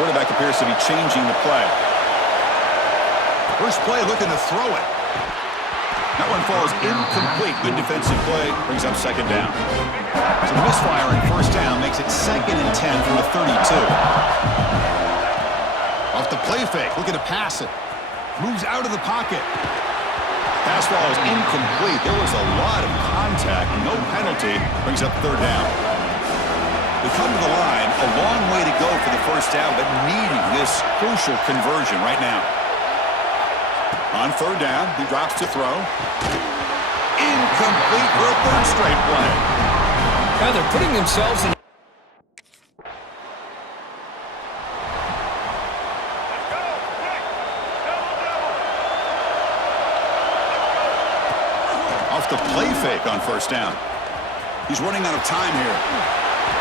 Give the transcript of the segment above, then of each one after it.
Quarterback appears to be changing the play. First play looking to throw it. That one falls incomplete. Good defensive play. Brings up second down. So the misfire on first down makes it 2nd and 10 from the 32. Off the play fake. Looking to pass it. Moves out of the pocket. Pass ball is incomplete. There was a lot of contact. No penalty. Brings up third down. They come to the line. A long way to go for the first down, but needing this crucial conversion right now. On third down, he drops to throw. Incomplete for a third straight play. Yeah, they're putting themselves in. Off the play fake on first down. He's running out of time here.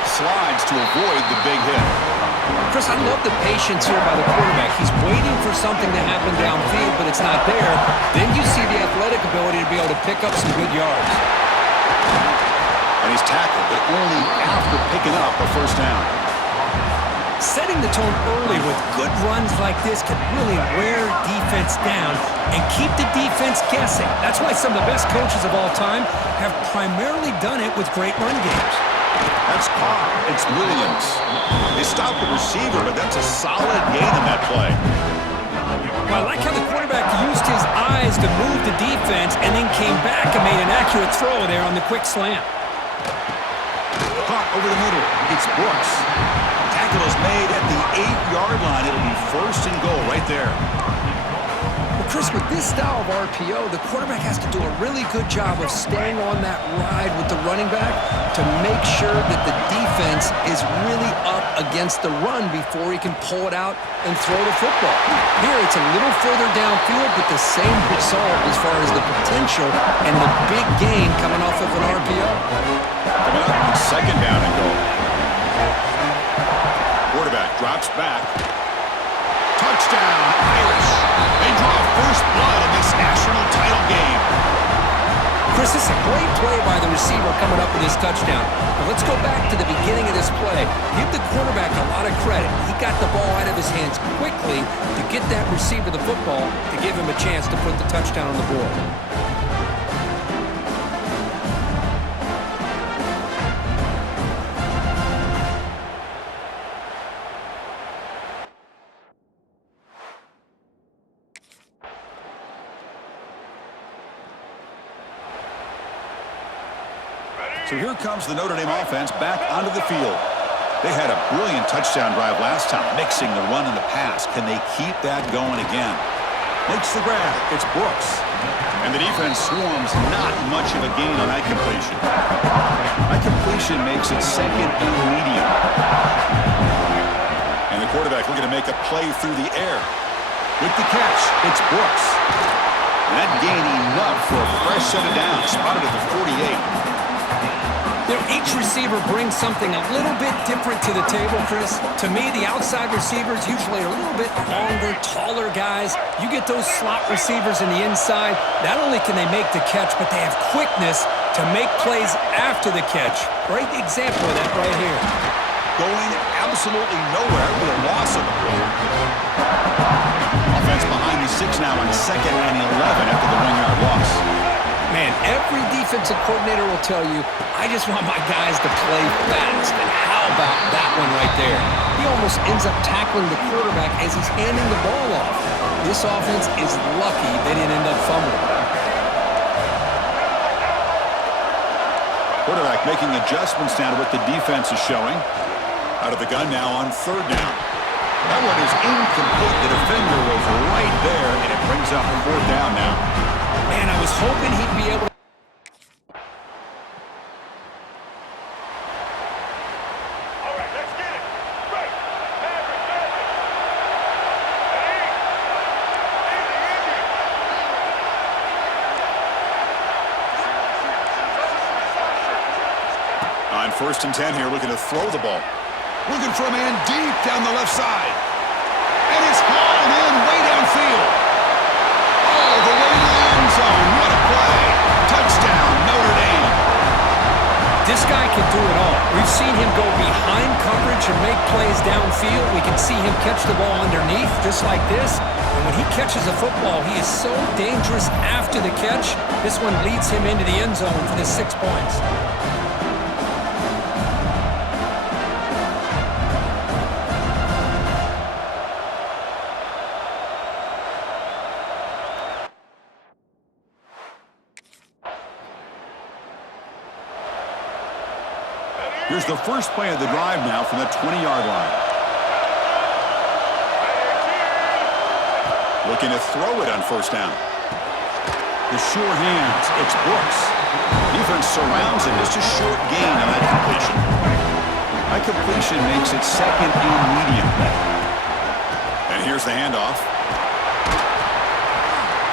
Slides to avoid the big hit. Chris, I love the patience here by the quarterback. He's waiting for something to happen downfield, but it's not there. Then you see the athletic ability to be able to pick up some good yards. And he's tackled, but only after picking up a first down. Setting the tone early with good runs like this can really wear defense down and keep the defense guessing. That's why some of the best coaches of all time have primarily done it with great run games. That's Carr. It's Williams. They stopped the receiver, but that's a solid gain in that play. Well, I like how the quarterback used his eyes to move the defense and then came back and made an accurate throw there on the quick slant. Caught over the middle. It's Brooks. Tackle is made at the 8-yard line. It'll be first and goal right there. Chris, with this style of RPO, the quarterback has to do a really good job of staying on that ride with the running back to make sure that the defense is really up against the run before he can pull it out and throw the football. Here, it's a little further downfield, but the same result as far as the potential and the big gain coming off of an RPO. Coming up on second down and goal. Quarterback drops back. Touchdown, Irish. They draw first blood in this national title game. Chris, this is a great play by the receiver coming up with his touchdown. But let's go back to the beginning of this play. Give the quarterback a lot of credit. He got the ball out of his hands quickly to get that receiver the football to give him a chance to put the touchdown on the board. So here comes the Notre Dame offense back onto the field. They had a brilliant touchdown drive last time, mixing the run and the pass. Can they keep that going again? Makes the grab. It's Brooks. And the defense swarms not much of a gain on that completion. That completion makes it second and medium. And the quarterback looking to make a play through the air. With the catch, it's Brooks. And that gain enough for a fresh set of downs, spotted at the 48. You know, each receiver brings something a little bit different to the table, Chris. To me, the outside receivers usually are a little bit longer, taller guys. You get those slot receivers in the inside, not only can they make the catch, but they have quickness to make plays after the catch. Great example of that right here. Going absolutely nowhere with a loss of the play. Offense behind the 6 now on 2nd and 11 after the 1-yard loss. Man, every defensive coordinator will tell you, I just want my guys to play fast. And how about that one right there? He almost ends up tackling the quarterback as he's handing the ball off. This offense is lucky they didn't end up fumbling. Quarterback making adjustments now to what the defense is showing. Out of the gun now on third down. That one is incomplete. The defender was right there, and it brings up fourth down now. Man, I was hoping he'd be able to. All right, let's get it. Right. On 1st and 10 here, looking to throw the ball. Looking for a man deep down the left side. And it's hauled in way downfield. All the way to the end zone. What a play. Touchdown, Notre Dame. This This guy can do it all. We've seen him go behind coverage and make plays downfield. We can see him catch the ball underneath, just like this. And when he catches a football, he is so dangerous after the catch. This one leads him into the end zone for the 6 points. Here's the first play of the drive now from the 20-yard line. Looking to throw it on first down. The sure hands, it's Brooks. Defense surrounds him, just a short gain on that completion. That completion makes it second and medium. And here's the handoff.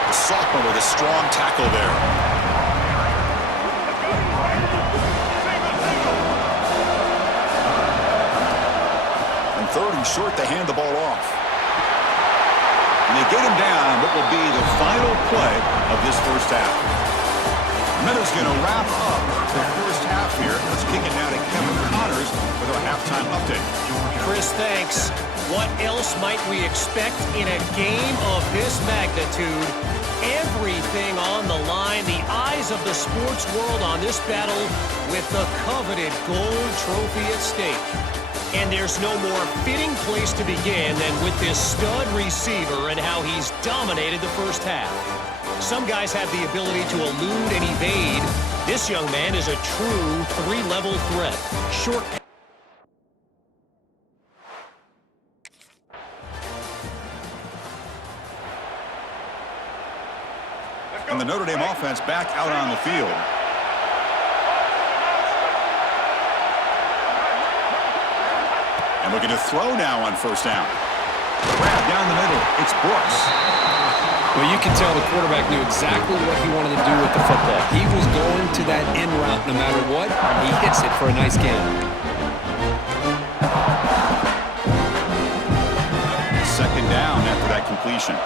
The sophomore with a strong tackle there. Third and short, they hand the ball off. And they get him down what will be the final play of this first half. Meadows going to wrap up the first half here. Let's kick it now to Kevin Connors with our halftime update. Chris, thanks. What else might we expect in a game of this magnitude? Everything on the line, the eyes of the sports world on this battle with the coveted gold trophy at stake. And there's no more fitting place to begin than with this stud receiver and how he's dominated the first half. Some guys have the ability to elude and evade. This young man is a true three-level threat. Short. And the Notre Dame offense back out on the field. And looking to throw now on first down. Grab down the middle. It's Brooks. Well, you can tell the quarterback knew exactly what he wanted to do with the football. He was going to that in route no matter what. He hits it for a nice gain. Second down after that completion.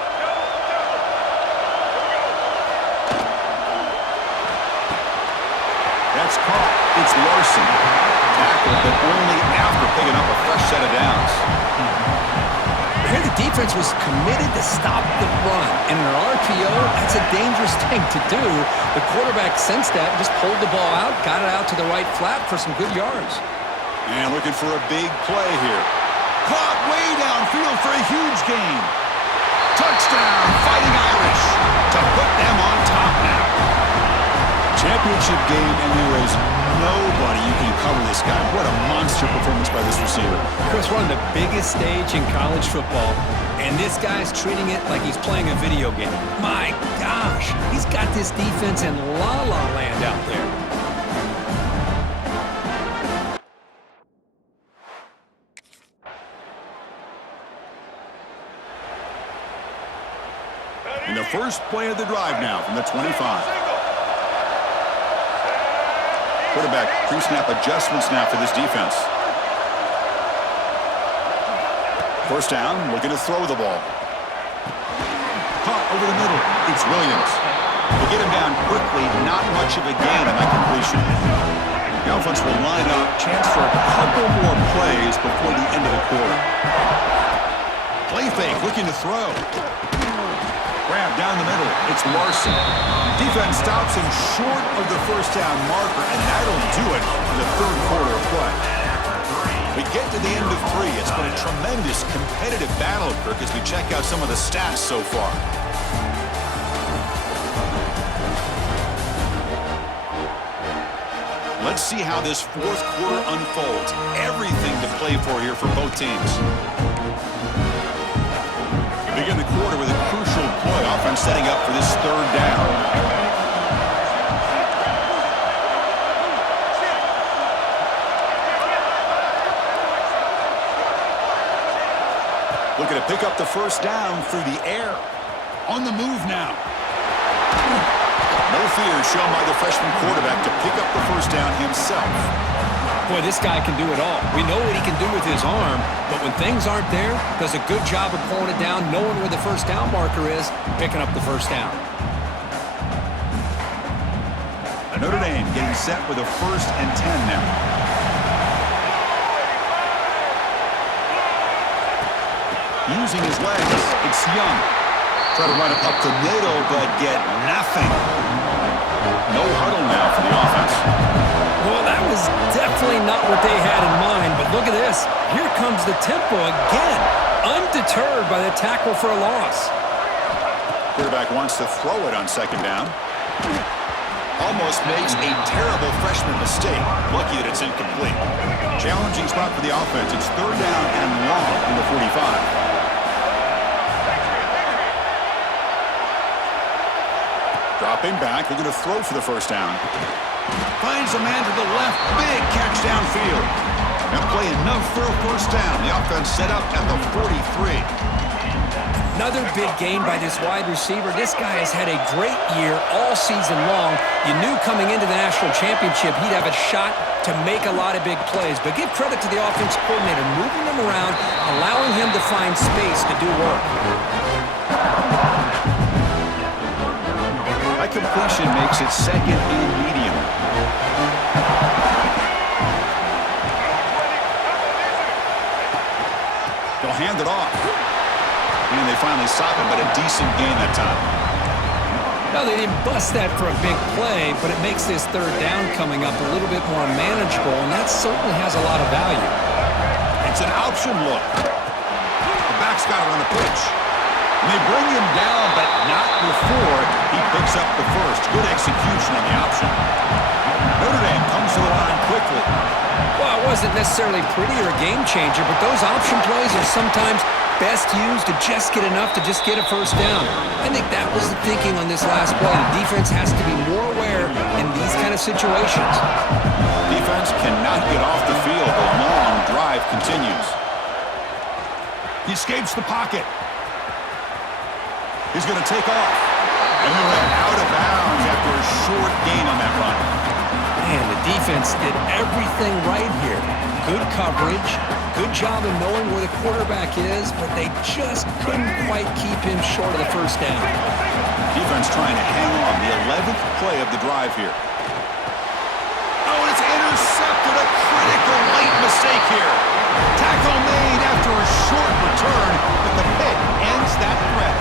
That's caught. It's Larson. Tackled, but only after picking up a fresh set of downs. Here the defense was committed to stop the run. And in an RPO, that's a dangerous thing to do. The quarterback sensed that, just pulled the ball out, got it out to the right flat for some good yards. And looking for a big play here. Caught way downfield for a huge gain. Touchdown, Fighting Irish to put them on top now. Championship game, and there is nobody you can cover this guy. What a monster performance by this receiver. Chris, we're on the biggest stage in college football, and this guy's treating it like he's playing a video game. My gosh, he's got this defense in la-la land out there. In the first play of the drive now from the 25. Quarterback pre-snap adjustments now for this defense. First down, looking to throw the ball. Caught over the middle. It's Williams. They get him down quickly, not much of a gain on that completion. The offense will line up, chance for a couple more plays before the end of the quarter. Play fake, looking to throw. Grab down the middle. It's Larson. Defense stops him short of the first down marker, and that'll do it for the third quarter of play. We get to the end of three. It's been a tremendous competitive battle, Kirk, as we check out some of the stats so far. Let's see how this fourth quarter unfolds. Everything to play for here for both teams. We begin the quarter with a crucial play. Offense setting up for this third down. Looking to pick up the first down through the air. On the move now. No fear shown by the freshman quarterback to pick up the first down himself. Boy, this guy can do it all. We know what he can do with his arm, but when things aren't there, does a good job of pulling it down, knowing where the first down marker is, picking up the first down. Notre Dame getting set with a 1st and 10 now. Using his legs, it's Young. Try to run it up the middle, but get nothing. No huddle now for the offense. Well, that was definitely not what they had in mind, but look at this. Here comes the tempo again, undeterred by the tackle for a loss. Quarterback wants to throw it on 2nd down. Almost makes a terrible freshman mistake. Lucky that it's incomplete. Challenging spot for the offense. It's 3rd down and long from the 45. Dropping back, they're going to throw for the 1st down. Finds a man to the left, big catch downfield. That play enough for a 1st down. The offense set up at the 43. Another big gain by this wide receiver. This guy has had a great year all season long. You knew coming into the national championship he'd have a shot to make a lot of big plays. But give credit to the offense coordinator, moving him around, allowing him to find space to do work. That completion makes it 2nd and medium. They'll hand it off. And they finally stop him, but a decent gain that time. Now, they didn't bust that for a big play, but it makes this 3rd down coming up a little bit more manageable, and that certainly has a lot of value. It's an option look. The back's got it on the pitch. And they bring him down, but not before he picks up the 1st. Good execution on the option. Notre Dame comes to the line quickly. Well, it wasn't necessarily pretty or a game changer, but those option plays are sometimes best used to just get enough to just get a 1st down. I think that was the thinking on this last play. The defense has to be more aware in these kind of situations. Defense cannot get off the field. The long drive continues. He escapes the pocket. He's going to take off. And he went out of bounds after a short gain on that run. Man, the defense did everything right here. Good coverage, good job of knowing where the quarterback is, but they just couldn't quite keep him short of the 1st down. Defense trying to hang on. The 11th play of the drive here. Oh, it's intercepted. A critical late mistake here. Tackle made after a short return, but the pick ends that threat.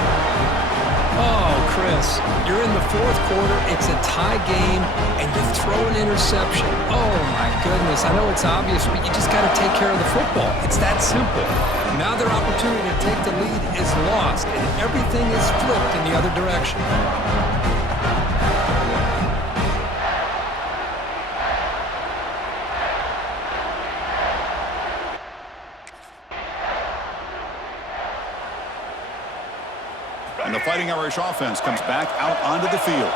Oh, Chris, you're in the 4th quarter, it's a tie game, and you throw an interception. Oh, my goodness. I know it's obvious, but you just got to take care of the football. It's that simple. Now their opportunity to take the lead is lost, and everything is flipped in the other direction. And the Fighting Irish offense comes back out onto the field.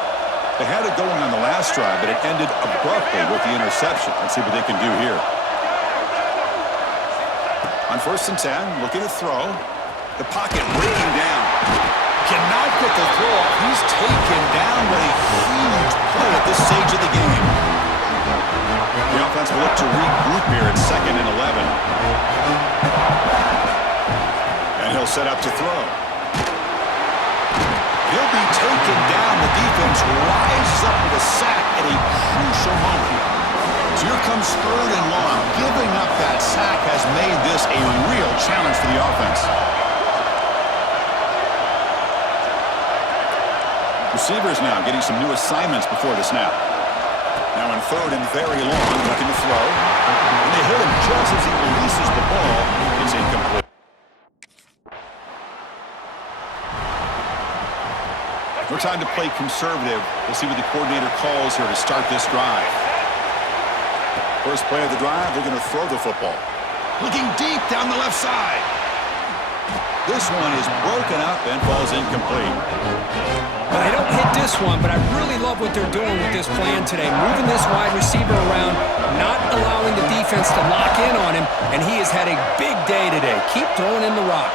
They had it going on the last drive, but it ended abruptly with the interception. Let's see what they can do here. On 1st and 10, looking to throw. The pocket breaking down. Cannot get the throw off. He's taken down with a huge play at this stage of the game. The offense will look to regroup here at 2nd and 11. And he'll set up to throw. He'll be taken down. The defense rises up with a sack at a crucial moment. So here comes 3rd and long. Giving up that sack has made this a real challenge for the offense. Receivers now getting some new assignments before the snap. Now in 3rd and very long, looking to throw. And they hit him just as he releases the ball. It's incomplete. No time to play conservative. We'll see what the coordinator calls here to start this drive. First play of the drive, they're going to throw the football. Looking deep down the left side. This one is broken up and falls incomplete. Well, they don't hit this one, but I really love what they're doing with this plan today. Moving this wide receiver around, not allowing the defense to lock in on him, and he has had a big day today. Keep throwing in the rock.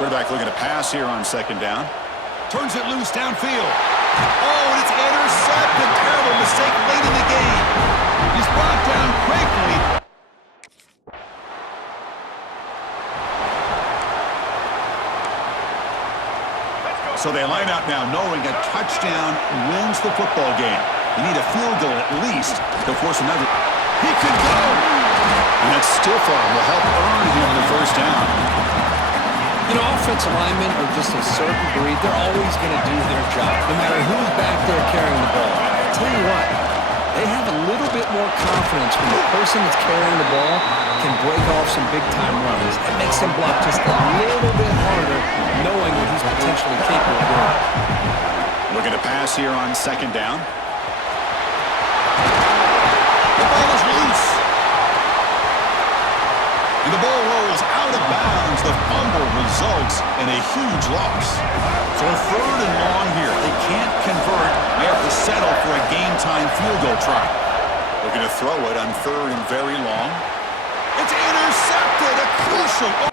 Quarterback looking to pass here on 2nd down. Turns it loose downfield. Oh, and it's intercepted. Terrible mistake late in the game. He's brought down quickly. So they line out now knowing a touchdown wins the football game. You need a field goal at least to force another. He could go! And that stiff arm will help earn him the first down. You know, offensive linemen are just a certain breed. They're always going to do their job, no matter who's back there carrying the ball. I'll tell you what, they have a little bit more confidence when the person that's carrying the ball can break off some big-time runs. It makes them block just a little bit harder, knowing what he's potentially capable of doing. Looking to pass here on second down. The ball is loose. And the ball rolls out of bounds. The fumble results in a huge loss. So third and long here. They can't convert. They have to settle for a game-time field goal try. Looking to throw it on third and very long. It's intercepted. A crucial